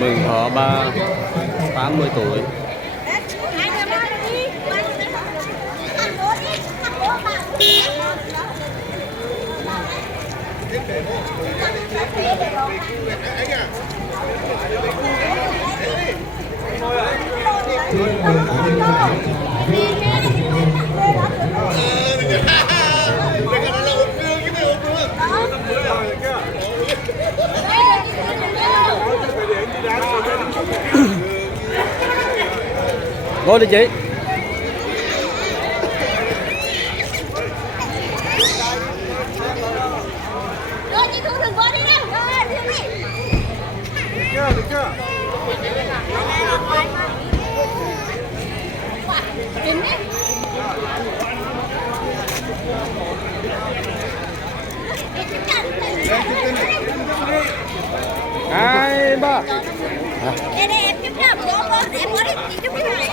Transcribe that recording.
Mừng họ 80 tuổi. Vô đi chị. Rồi chị Thu đừng vô đi đâu. Rồi đi đi. Được chưa? Kín đấy. Hai ba. Đây em giúp đỡ, em có đi giúp cái này.